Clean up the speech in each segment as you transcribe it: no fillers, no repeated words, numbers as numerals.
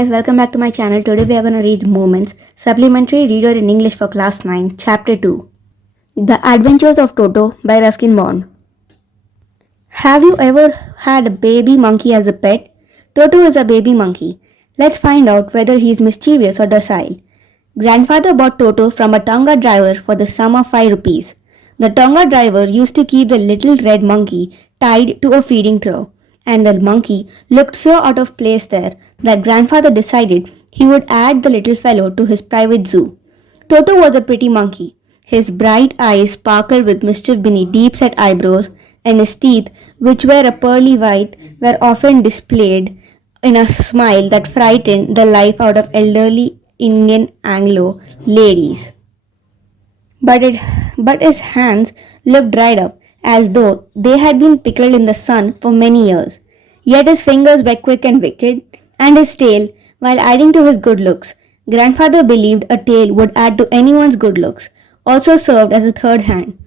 Guys, welcome back to my channel. Today we are going to read Moments, Supplementary Reader in English for Class 9, Chapter 2. The Adventures of Toto by Ruskin Bond. Have you ever had a baby monkey as a pet? Toto is a baby monkey. Let's find out whether he is mischievous or docile. Grandfather bought Toto from a Tonga driver for the sum of 5 rupees. The Tonga driver used to keep the little red monkey tied to a feeding trough, and the monkey looked so out of place there that grandfather decided he would add the little fellow to his private zoo. Toto was a pretty monkey. His bright eyes sparkled with mischief beneath deep-set eyebrows, and his teeth, which were a pearly white, were often displayed in a smile that frightened the life out of elderly Indian Anglo ladies. But his hands looked dried up, as though they had been pickled in the sun for many years. Yet his fingers were quick and wicked, and his tail, while adding to his good looks, grandfather believed a tail would add to anyone's good looks, also served as a third hand.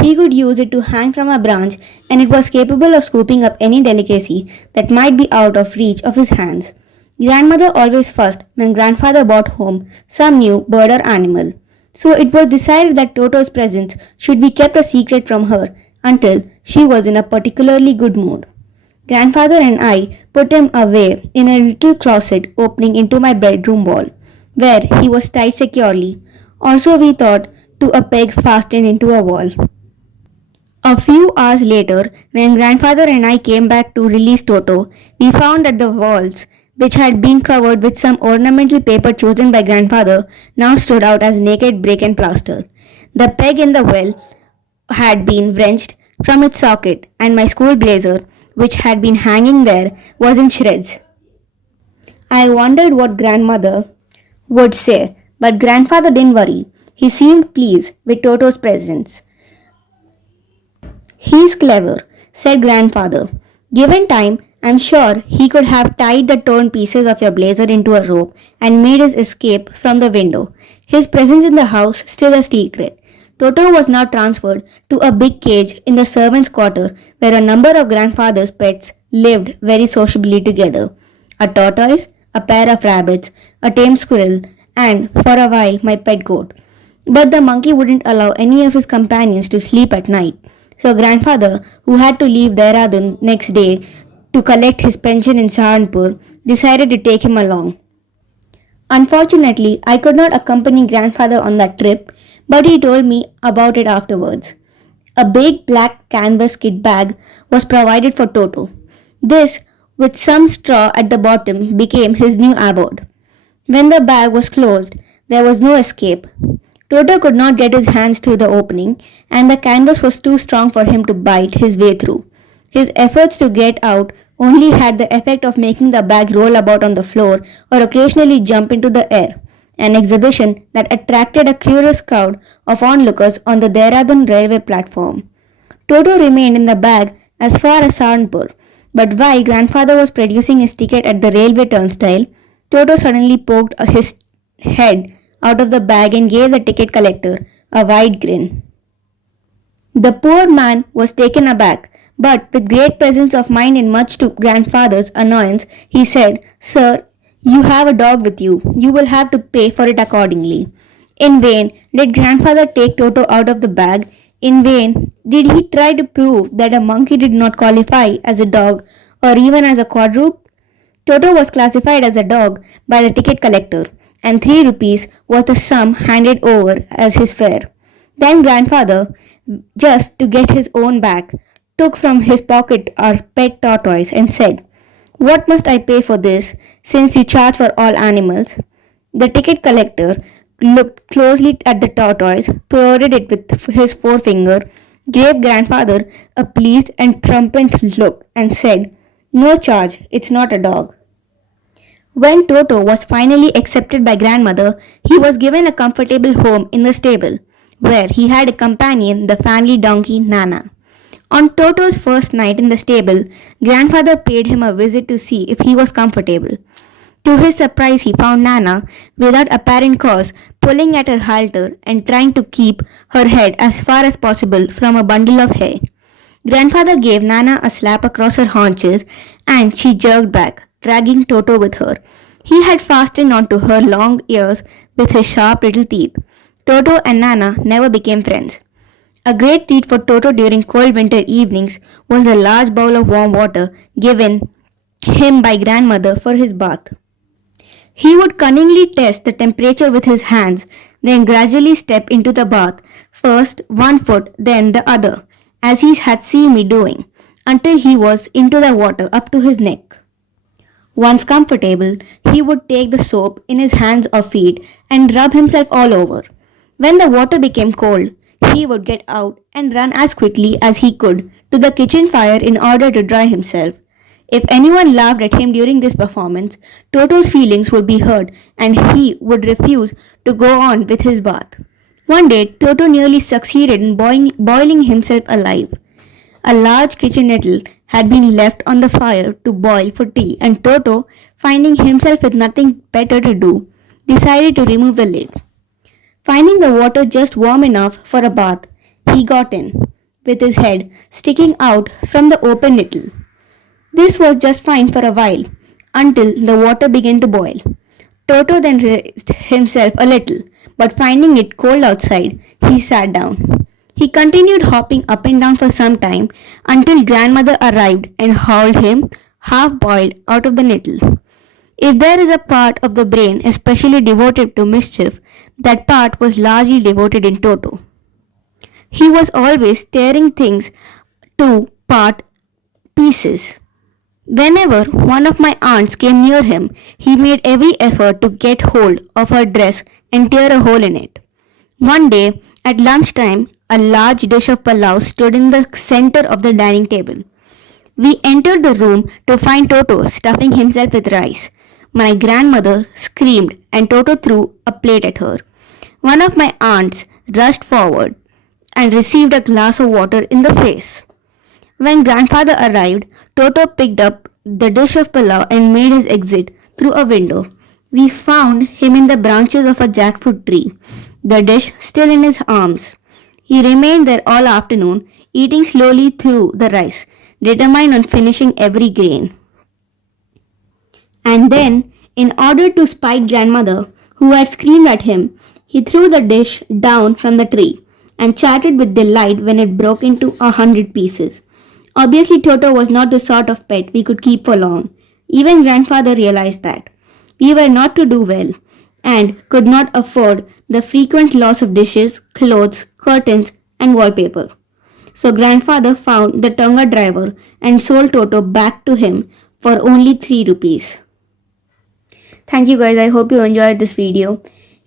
He could use it to hang from a branch, and it was capable of scooping up any delicacy that might be out of reach of his hands. Grandmother always fussed when grandfather brought home some new bird or animal, so it was decided that Toto's presence should be kept a secret from her until she was in a particularly good mood. Grandfather and I put him away in a little closet opening into my bedroom wall, where he was tied securely. Also, we thought, to a peg fastened into a wall. A few hours later, when grandfather and I came back to release Toto, we found that the walls, which had been covered with some ornamental paper chosen by grandfather, now stood out as naked brick and plaster. The peg in the well had been wrenched from its socket, and my school blazer, which had been hanging there, was in shreds. I wondered what grandmother would say, but grandfather didn't worry. He seemed pleased with Toto's presence. "He's clever," said grandfather. "Given time, I'm sure he could have tied the torn pieces of your blazer into a rope and made his escape from the window. His presence in the house still a secret." Toto was now transferred to a big cage in the servants' quarter, where a number of grandfather's pets lived very sociably together. A tortoise, a pair of rabbits, a tame squirrel, and, for a while, my pet goat. But the monkey wouldn't allow any of his companions to sleep at night, so grandfather, who had to leave Dehradun next day to collect his pension in Saharanpur, decided to take him along. Unfortunately, I could not accompany grandfather on that trip, but he told me about it afterwards. A big black canvas kit bag was provided for Toto. This, with some straw at the bottom, became his new abode. When the bag was closed, there was no escape. Toto could not get his hands through the opening, and the canvas was too strong for him to bite his way through. His efforts to get out only had the effect of making the bag roll about on the floor or occasionally jump into the air, an exhibition that attracted a curious crowd of onlookers on the Dehradun railway platform. Toto remained in the bag as far as Saharanpur, but while grandfather was producing his ticket at the railway turnstile, Toto suddenly poked his head out of the bag and gave the ticket collector a wide grin. The poor man was taken aback, but with great presence of mind and much to grandfather's annoyance, he said, "Sir, you have a dog with you. You will have to pay for it accordingly." In vain did grandfather take Toto out of the bag. In vain did he try to prove that a monkey did not qualify as a dog or even as a quadruped. Toto was classified as a dog by the ticket collector, and 3 rupees was the sum handed over as his fare. Then grandfather, just to get his own back, took from his pocket our pet tortoise and said, "What must I pay for this, since you charge for all animals?" The ticket collector looked closely at the tortoise, prodded it with his forefinger, gave grandfather a pleased and triumphant look, and said, "No charge, it's not a dog." When Toto was finally accepted by grandmother, he was given a comfortable home in the stable, where he had a companion, the family donkey Nana. On Toto's first night in the stable, grandfather paid him a visit to see if he was comfortable. To his surprise, he found Nana, without apparent cause, pulling at her halter and trying to keep her head as far as possible from a bundle of hay. Grandfather gave Nana a slap across her haunches, and she jerked back, dragging Toto with her. He had fastened onto her long ears with his sharp little teeth. Toto and Nana never became friends. A great treat for Toto during cold winter evenings was a large bowl of warm water given him by grandmother for his bath. He would cunningly test the temperature with his hands, then gradually step into the bath, first one foot, then the other, as he had seen me doing, until he was into the water up to his neck. Once comfortable, he would take the soap in his hands or feet and rub himself all over. When the water became cold, he would get out and run as quickly as he could to the kitchen fire in order to dry himself. If anyone laughed at him during this performance, Toto's feelings would be hurt and he would refuse to go on with his bath. One day, Toto nearly succeeded in boiling himself alive. A large kitchen kettle had been left on the fire to boil for tea, and Toto, finding himself with nothing better to do, decided to remove the lid. Finding the water just warm enough for a bath, he got in, with his head sticking out from the open kettle. This was just fine for a while, until the water began to boil. Toto then raised himself a little, but finding it cold outside, he sat down. He continued hopping up and down for some time until grandmother arrived and hauled him, half boiled, out of the nettle. If there is a part of the brain especially devoted to mischief, that part was largely devoted in Toto. He was always tearing things to part pieces. Whenever one of my aunts came near him, he made every effort to get hold of her dress and tear a hole in it. One day, at lunchtime, a large dish of pulao stood in the center of the dining table. We entered the room to find Toto stuffing himself with rice. My grandmother screamed and Toto threw a plate at her. One of my aunts rushed forward and received a glass of water in the face. When grandfather arrived, Toto picked up the dish of pulao and made his exit through a window. We found him in the branches of a jackfruit tree, the dish still in his arms. He remained there all afternoon, eating slowly through the rice, determined on finishing every grain. And then, in order to spite grandmother, who had screamed at him, he threw the dish down from the tree and chattered with delight when it broke into 100 pieces. Obviously, Toto was not the sort of pet we could keep for long. Even grandfather realized that. We were not to do well and could not afford the frequent loss of dishes, clothes, curtains, and wallpaper. So grandfather found the Tonga driver and sold Toto back to him for only 3 rupees. Thank you guys. I hope you enjoyed this video.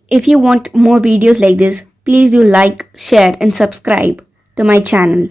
If you want more videos like this, please do like, share and subscribe to my channel.